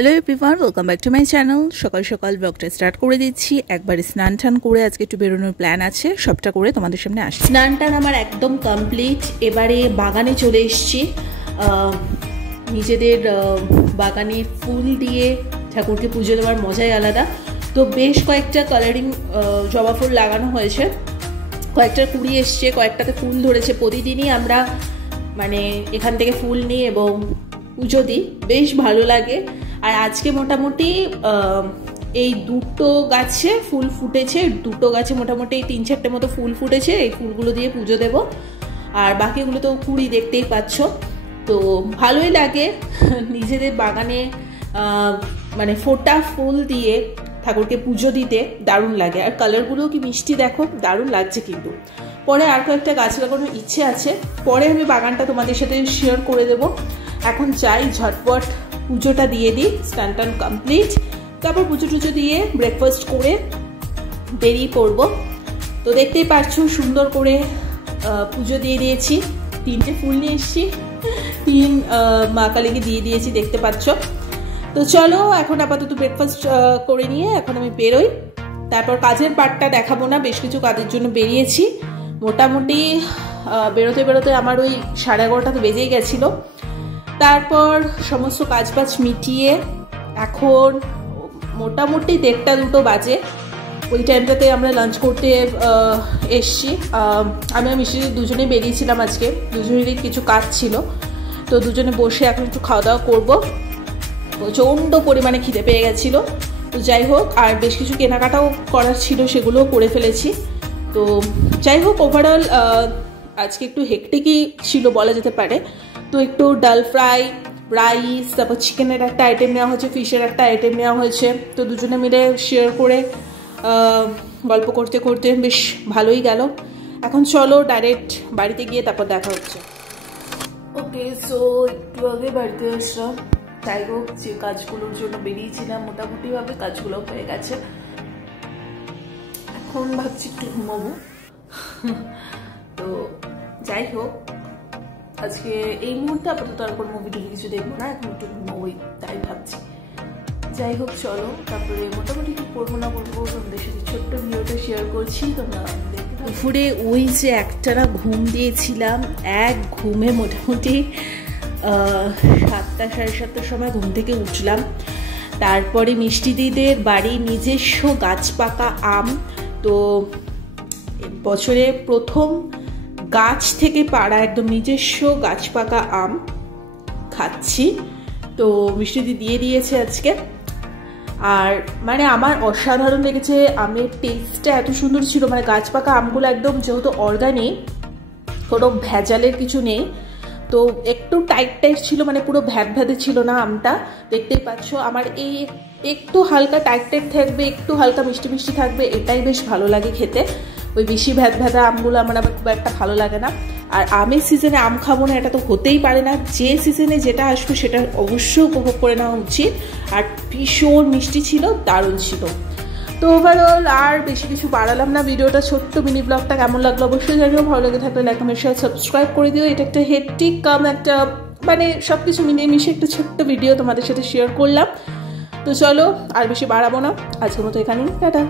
Hello everyone, welcome back to my channel. সকাল সকাল ব্লগটা স্টার্ট করে দিচ্ছি। একবার স্নান টান করে আজকে একটু বেরোনোর প্ল্যান আছে, সবটা করে তোমাদের সামনে আসি। স্নান টান আমার একদম কমপ্লিট। এবারে বাগানে চলে এসেছি। নিজেদের বাগানে ফুল দিয়ে ঠাকুরকে পুজো দেওয়ার মজাই আলাদা। তো বেশ কয়েকটা কালারিং জবা ফুল লাগানো হয়েছে, কয়েকটা কুড়ি এসছে, কয়েকটাতে ফুল ধরেছে। প্রতিদিনই আমরা মানে এখান থেকে ফুল নিই এবং পুজো দিই, বেশ ভালো লাগে। আর আজকে মোটামুটি এই দুটো গাছে ফুল ফুটেছে, দুটো গাছে মোটামুটি 3-4টে মতো ফুল ফুটেছে। এই ফুলগুলো দিয়ে পুজো দেব, আর বাকিগুলো তো কুড়ি দেখতেই পাচ্ছ। তো ভালোই লাগে নিজেদের বাগানে মানে ফোটা ফুল দিয়ে ঠাকুরকে পুজো দিতে, দারুণ লাগে। আর কালারগুলোও কি মিষ্টি দেখো, দারুণ লাগছে। কিন্তু পরে আর কয়েকটা গাছ লাগানোর ইচ্ছে আছে, পরে আমি বাগানটা তোমাদের সাথে শেয়ার করে দেব। এখন যাই ঝটপট পুজোটা দিয়ে দিই। স্নান টান কমপ্লিট, তারপর পুজো টুজো দিয়ে ব্রেকফাস্ট করে বেরিয়ে পড়বো। তো দেখতেই পারছো সুন্দর করে পুজো দিয়ে দিয়েছি। 3টে ফুল নিয়ে এসেছি, 3 মা কালীকে দিয়ে দিয়েছি, দেখতে পাচ্ছ। তো চলো এখন আপাতত ব্রেকফাস্ট করে নিয়ে এখন আমি বেরোই। তারপর কাজের পার্টটা দেখাবো না, বেশ কিছু কাজের জন্য বেরিয়েছি। মোটামুটি বেরোতে বেরোতে আমার ওই 11:30 তো বেজেই গেছিলো। তারপর সমস্ত কাজবাজ মিটিয়ে এখন মোটামুটি 1:30-2 বাজে। ওই টাইমটাতে আমরা লাঞ্চ করতে এসছি। আমি আর মিষ্টি দুজনেই বেরিয়েছিলাম আজকে, দুজনেরই কিছু কাজ ছিল। তো দুজনে বসে এখন একটু খাওয়া দাওয়া করবো। প্রচণ্ড পরিমাণে খিদে পেয়ে গেছিলো। তো যাই হোক, আর বেশ কিছু কেনাকাটাও করার ছিল, সেগুলোও করে ফেলেছি। তো যাই হোক, ওভারঅল আজকে একটু হেক্টিকই ছিল বলা যেতে পারে। তো একটু ডাল ফ্রাই, রাইস, তারপর চিকেনের একটা আইটেম নেওয়া হয়েছে, ফিশের একটা আইটেম নেওয়া হয়েছে। তো দুজনে মিলে শেয়ার করে গল্প করতে করতে বেশ ভালোই গেল। এখন চলো ডাইরেক্ট বাড়িতে গিয়ে তারপর দেখা হচ্ছে। ওকে, সো একটু আগে বাড়িতে আসলাম। যাই হোক, যে কাজগুলোর জন্য বেরিয়েছিলাম মোটামুটিভাবে কাজগুলো হয়ে গেছে। এখন ভাবছি একটু ঘুমাবো। তো যাই হোক, আজকে এই মুহূর্তে আপাতত তারপর মুভি টুভি কিছু দেখবো না, এখন একটু ঘুমাবোই তাই ভাবছি। যাই হোক চলো, তারপরে মোটামুটি কি করবো না করবো তোমাদের সাথে ছোট্ট ভিডিওটা শেয়ার করছি, তোমরা দেখতে থাকো। দুপুরে ওই যে একটানা ঘুম দিয়েছিলাম, এক ঘুমে মোটামুটি 7টা 7:30টার সময় ঘুম থেকে উঠলাম। তারপরে মিষ্টি দিদির বাড়ির নিজস্ব গাছ পাকা আম, তো বছরে প্রথম গাছ থেকে পাড়া একদম নিজস্ব গাছ পাকা আম খাচ্ছি। তো মিষ্টি দিদি দিয়ে দিয়েছে আজকে। আর মানে আমার অসাধারণ লেগেছে, আমের টেস্টটা এত সুন্দর ছিল। মানে গাছ পাকা আমগুলো একদম যেহেতু অর্গানিক, কোনো ভেজালের কিছু নেই, তো একটু টাইট টাইট ছিল, মানে পুরো ভ্যাদ ভ্যাদে ছিল না আমটা। দেখতেই পাচ্ছ আমার এই একটু হালকা টাইট টাইট থাকবে, একটু হালকা মিষ্টি মিষ্টি থাকবে, এটাই বেশ ভালো লাগে খেতে। ওই বেশি ভ্যাদ ভ্যাদা আমগুলো আমার আবার খুব একটা ভালো লাগে না। আর আমের সিজনে আম খাবো না এটা তো হতেই পারে না। যে সিজনে যেটা আসবে সেটা অবশ্যই উপভোগ করে নেওয়া উচিত। আর ভীষণ মিষ্টি ছিল, দারুণ ছিল। তো ওভারঅল আর বেশি কিছু বাড়ালাম না। ভিডিওটা ছোট্ট মিনি ব্লগটা কেমন লাগলো অবশ্যই জানিও। ভালো লেগে থাকলে লাইক কমেন্ট শেয়ার সাবস্ক্রাইব করে দিও। এটা একটা হেক্টিক কাম, একটা মানে সব কিছু মিলিয়ে মিশে একটা ছোট্ট ভিডিও তোমাদের সাথে শেয়ার করলাম। তো চলো আর বেশি বাড়াবো না, আজকের মতো এখানেই, টাটা।